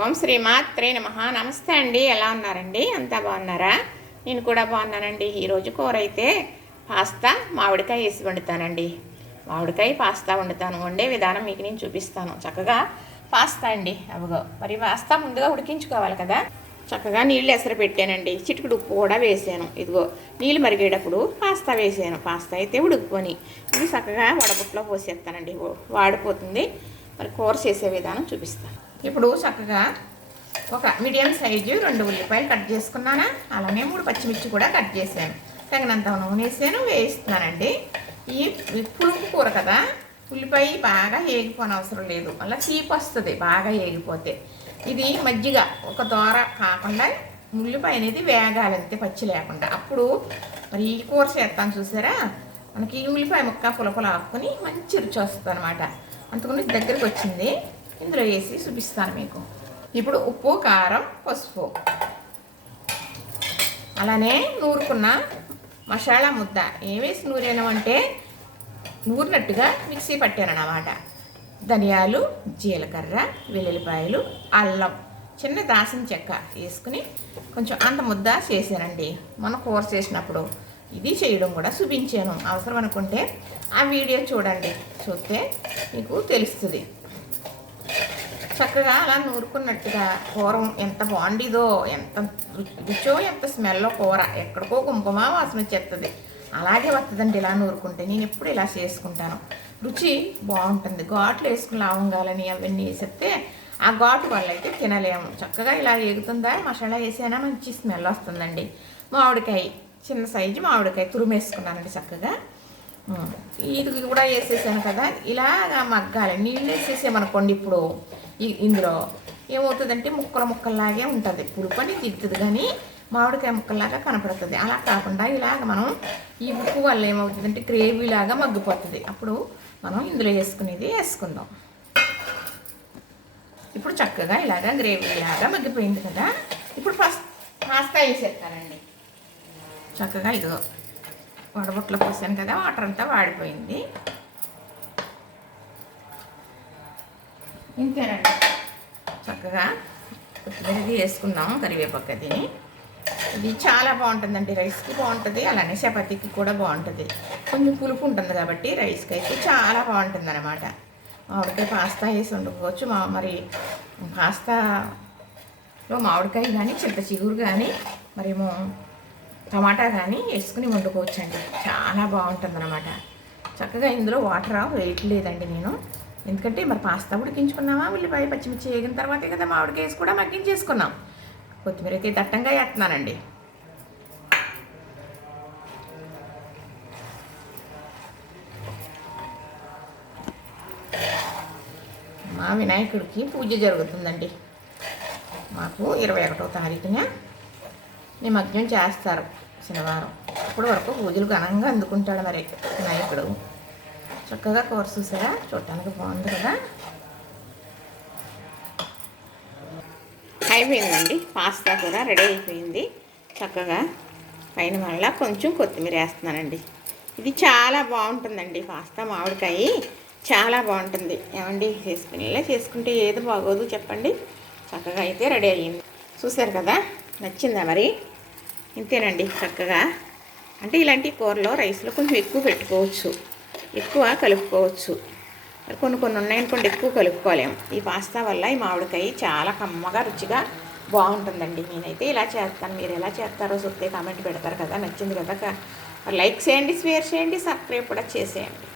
ఓం శ్రీ మాత్రే నమః. నమస్తే అండి, ఎలా ఉన్నారండి? అంతా బాగున్నారా? నేను కూడా బాగున్నానండి. ఈరోజు కూర అయితే పాస్తా మామిడికాయ వేసి వండుతానండి. మామిడికాయ పాస్తా వండుతాను. వండే విధానం మీకు నేను చూపిస్తాను. చక్కగా పాస్తా అండి, అవిగో మరి పాస్తా ముందుగా ఉడికించుకోవాలి కదా. చక్కగా నీళ్ళు ఎసరు పెట్టానండి. చిటికుడు ఉప్పు కూడా వేసాను. ఇదిగో నీళ్ళు మరిగేటప్పుడు పాస్తా వేసాను. పాస్తా అయితే ఉడుకుని ఇది చక్కగా వడబుట్లో పోసేస్తానండి. వాడిపోతుంది. మరి కూర చేసే విధానం చూపిస్తాను. ఇప్పుడు చక్కగా ఒక మీడియం సైజు 2 ఉల్లిపాయలు కట్ చేసుకున్నానా, అలానే 3 పచ్చిమిర్చి కూడా కట్ చేశాను. తగినంత నూనె వేసాను, వేయిస్తున్నానండి. ఈ పులుపు కూర కదా, ఉల్లిపాయ బాగా ఏగిపోని అవసరం లేదు, అలా చీపు వస్తుంది బాగా ఏగిపోతే. ఇది మజ్జిగ ఒక దోర కాకుండా ఉల్లిపాయ అనేది వేగాలంతే, పచ్చి లేకుండా. అప్పుడు మరి ఈ కూర చేస్తాను చూసారా, మనకి ఈ ఉల్లిపాయ ముక్క పులపులు ఆపుకొని మంచి రుచి వస్తుంది అనమాట. అందుకని దగ్గరికి వచ్చింది. ఇందులో వేసి చూపిస్తాను మీకు. ఇప్పుడు ఉప్పు, కారం, పసుపు, అలానే నూరుకున్న మసాలా ముద్ద ఏమేసి నూరానంటే నూరినట్టుగా మిక్సీ పట్టాను అన్నమాట. ధనియాలు, జీలకర్ర, వెల్లుల్లిపాయలు, అల్లం, చిన్న దాసిన చెక్క వేసుకుని కొంచెం అంత ముద్ద చేశానండి. మన కూర చేసినప్పుడు ఇది చేయడం కూడా చూపించాను. అవసరం అనుకుంటే ఆ వీడియో చూడండి, చూస్తే మీకు తెలుస్తుంది. చక్కగా అలా నూరుకున్నట్టుగా కూర ఎంత బాగుండిదో, ఎంత రుచో, ఎంత స్మెల్లో కూర ఎక్కడికో కుంకుమ వాసన వచ్చేస్తుంది. అలాగే వస్తుందండి ఇలా నూరుకుంటే. నేను ఎప్పుడు ఇలా చేసుకుంటాను, రుచి బాగుంటుంది. ఘాట్లు వేసుకుని లవంగాలని అవన్నీ వేసేస్తే ఆ ఘాటు వల్ల అయితే తినలేము. చక్కగా ఇలా వేగుతుందా, మసాలా వేసైనా మంచి స్మెల్ వస్తుందండి. మామిడికాయ, చిన్న సైజు మామిడికాయ తురుమేసుకున్నానండి చక్కగా. ఇది కూడా వేసేసాను కదా, ఇలాగా మగ్గాలి. నీళ్ళు వేసేసామనుకోండి ఇప్పుడు ఇందులో ఏమవుతుందంటే ముక్కల్లాగే ఉంటుంది. పులుపని తిడుతుంది కానీ మామిడికాయ ముక్కల్లాగా కనపడుతుంది. అలా కాకుండా ఇలాగ మనం ఈ ఉప్పు వల్ల ఏమవుతుందంటే గ్రేవీలాగా మగ్గిపోతుంది. అప్పుడు మనం ఇందులో వేసుకునేది వేసుకుందాం. ఇప్పుడు చక్కగా ఇలాగా గ్రేవీలాగా మగ్గిపోయింది కదా. ఇప్పుడు పాస్తా వేసేస్తానండి. చక్కగా ఇదిగో వడబొట్లో పోసాను కదా, వాటర్ అంతా వాడిపోయింది. ఇంతేనండి. చక్కగా కొత్తిమీరది వేసుకున్నాము, కరివేపాకు తిని. ఇది చాలా బాగుంటుందండి, రైస్కి బాగుంటుంది, అలానే చపాతీకి కూడా బాగుంటుంది. కొంచెం పులుపు ఉంటుంది కాబట్టి రైస్కి అయితే చాలా బాగుంటుంది అనమాట. మామిడికాయ పాస్తా వేసి వండుకోవచ్చు. మరి పాస్తాలో మామిడికాయ కానీ, చింత చిగురు కానీ, మరేమో టమాటా కానీ వేసుకుని వండుకోవచ్చు అండి. చాలా బాగుంటుంది అనమాట. చక్కగా ఇందులో వాటర్ వేయట్లేదండి నేను, ఎందుకంటే మరి పాస్తా ఉడికించుకున్నామా, ఉల్లిపాయ పచ్చిమిర్చి వేగిన తర్వాతే కదా మామిడికాయ వేసి కూడా మగ్గించేసుకున్నాం. కొత్తిమీర అయితే దట్టంగా వేస్తున్నానండి. మా వినాయకుడికి పూజ జరుగుతుందండి. మాకు 21వ తారీఖున నిమజ్జనం చేస్తారు శనివారం. అప్పటి వరకు పూజలు ఘనంగా అందుకుంటాడు మరి వినాయకుడు. చక్కగా కూర చూసారా, చూడటానికి బాగుంది కదా. అయిపోయిందండి, పాస్తా కూడా రెడీ అయిపోయింది. చక్కగా పైన మళ్ళీ కొంచెం కొత్తిమీర వేస్తున్నానండి. ఇది చాలా బాగుంటుందండి పాస్తా మామిడికాయ, చాలా బాగుంటుంది. ఏమండి ఇలా చేసుకుంటే ఏది బాగోదు చెప్పండి. చక్కగా అయితే రెడీ అయ్యింది. చూసారు కదా, నచ్చిందా మరి? ఇంతేనండి. చక్కగా అంటే ఇలాంటి కూరలో రైస్లో కొంచెం ఎక్కువ పెట్టుకోవచ్చు, ఎక్కువ కలుపుకోవచ్చు. కొన్ని ఉన్నాయనుకోండి ఎక్కువ కలుపుకోలేము. ఈ పాస్తా వల్ల ఈ మామిడికాయ చాలా కమ్మగా రుచిగా బాగుంటుందండి. నేనైతే ఇలా చేస్తాను. మీరు ఎలా చేస్తారో చూస్తే కామెంట్ పెడతారు కదా. నచ్చింది కదా, లైక్ చేయండి, షేర్ చేయండి, సబ్స్క్రైబ్ కూడా చేసేయండి.